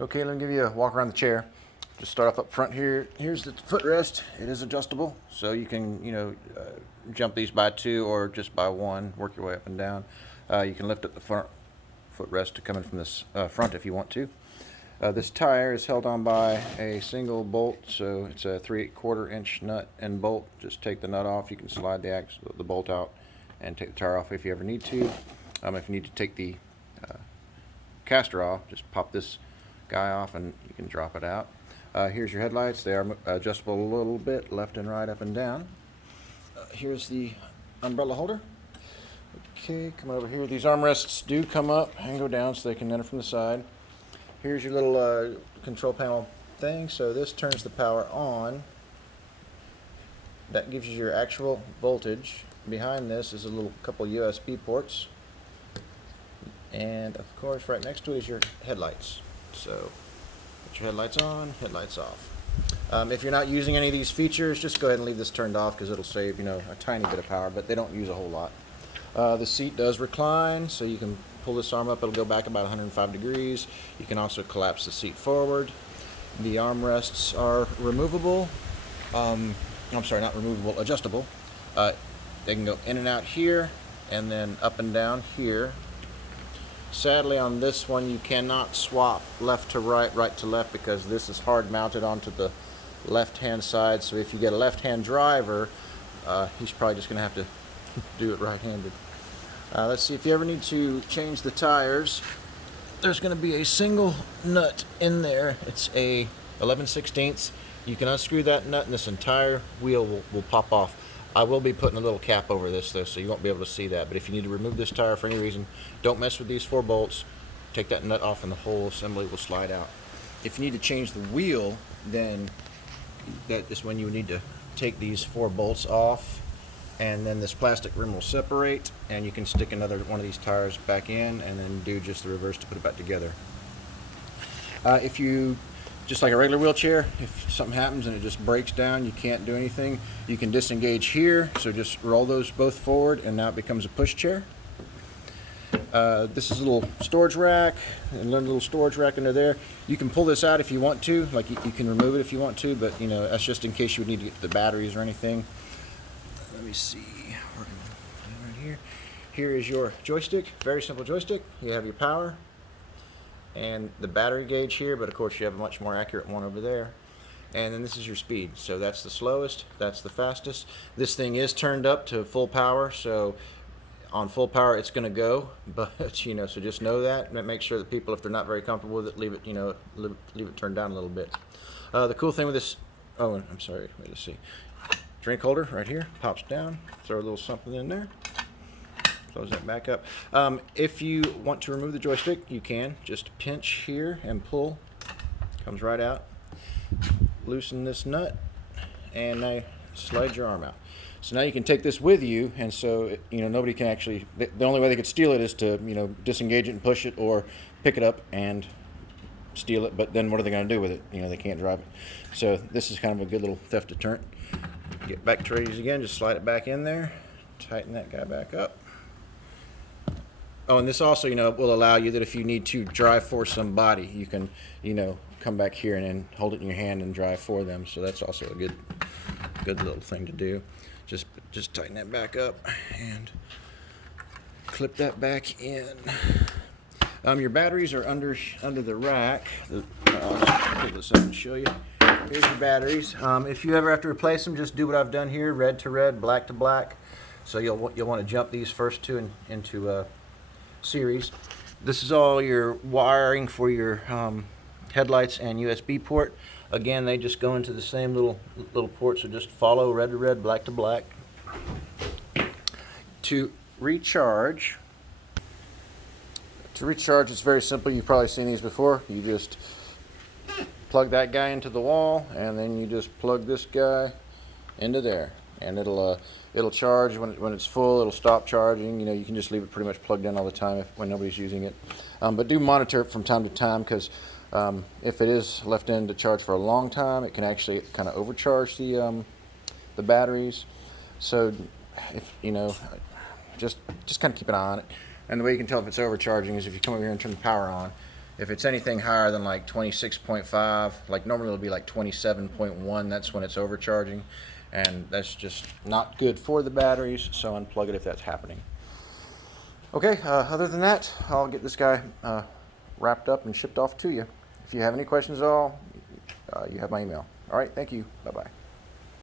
Okay, let me give you a walk around the chair. Just start off up front here. Here's the footrest. It is adjustable, so you can, jump these by two or just by one. Work your way up and down. You can lift up the front footrest to come in from this front if you want to. This tire is held on by a single bolt, so it's a 3/4 inch nut and bolt. Just take the nut off. You can slide the bolt out and take the tire off if you ever need to. If you need to take the caster off, just pop this guy off and you can drop it out. Here's your headlights. They are adjustable a little bit, left and right, up and down. Here's the umbrella holder. Okay, come over here. These armrests do come up and go down so they can enter from the side. Here's your little control panel thing. So this turns the power on. That gives you your actual voltage. Behind this is a little couple USB ports. And of course, right next to it is your headlights. So put your headlights on, headlights off. If you're not using any of these features, just go ahead and leave this turned off because it'll save, a tiny bit of power, but they don't use a whole lot. The seat does recline, so you can pull this arm up. It'll go back about 105 degrees. You can also collapse the seat forward. The armrests are removable. I'm sorry, not removable, adjustable. They can go in and out here and then up and down here. Sadly, on this one, you cannot swap left to right, right to left, because this is hard mounted onto the left-hand side. So if you get a left-hand driver, he's probably just going to have to do it right-handed. Let's see, if you ever need to change the tires, there's going to be a single nut in there. It's a 11/16. You can unscrew that nut and this entire wheel will pop off. I will be putting a little cap over this though, so you won't be able to see that. But if you need to remove this tire for any reason, don't mess with these 4 bolts. Take that nut off and the whole assembly will slide out. If you need to change the wheel, then that is when you need to take these 4 bolts off, and then this plastic rim will separate, and you can stick another one of these tires back in and then do just the reverse to put it back together. If you just like a regular wheelchair, if something happens and it just breaks down, you can't do anything, you can disengage here. So just roll those both forward and now it becomes a push chair. This is a little storage rack, and another little storage rack under there. You can pull this out if you want to, like you can remove it if you want to, but that's just in case you would need to get to the batteries or anything. Let me see, right here. Here is your joystick, very simple joystick. You have your power and the battery gauge here, but of course you have a much more accurate one over there. And then this is your speed. So that's the slowest, that's the fastest. This thing is turned up to full power, so on full power it's going to go, but so just know that, and make sure that people, if they're not very comfortable with it, leave it turned down a little bit. The cool thing with this, I'm sorry, let's see. Drink holder right here, pops down, throw a little something in there. Close that back up. If you want to remove the joystick, you can. Just pinch here and pull. Comes right out. Loosen this nut, and now slide your arm out. So now you can take this with you, and so nobody can actually. The only way they could steal it is to disengage it and push it, or pick it up and steal it. But then what are they going to do with it? They can't drive it. So this is kind of a good little theft deterrent. Get back to raise again. Just slide it back in there. Tighten that guy back up. Oh, and this also, will allow you that if you need to drive for somebody, you can, come back here and then hold it in your hand and drive for them. So that's also a good little thing to do. Just tighten that back up and clip that back in. Your batteries are under the rack. I'll just pull this up and show you. Here's your batteries. If you ever have to replace them, just do what I've done here: red to red, black to black. So you'll want to jump these first two into series. This is all your wiring for your headlights and USB port. Again, they just go into the same little port, so just follow red to red, black to black. To recharge, it's very simple. You've probably seen these before. You just plug that guy into the wall, and then you just plug this guy into there, and it'll charge when it's full. It'll stop charging. You can just leave it pretty much plugged in all the time when nobody's using it. But do monitor it from time to time, because if it is left in to charge for a long time, it can actually kind of overcharge the batteries. So if just kind of keep an eye on it. And the way you can tell if it's overcharging is if you come over here and turn the power on, If it's anything higher than like 26.5, like normally it'll be like 27.1, that's when it's overcharging, and that's just not good for the batteries, so unplug it if that's happening. Okay, other than that, I'll get this guy wrapped up and shipped off to you. If you have any questions at all, you have my email. All right, thank you. Bye-bye.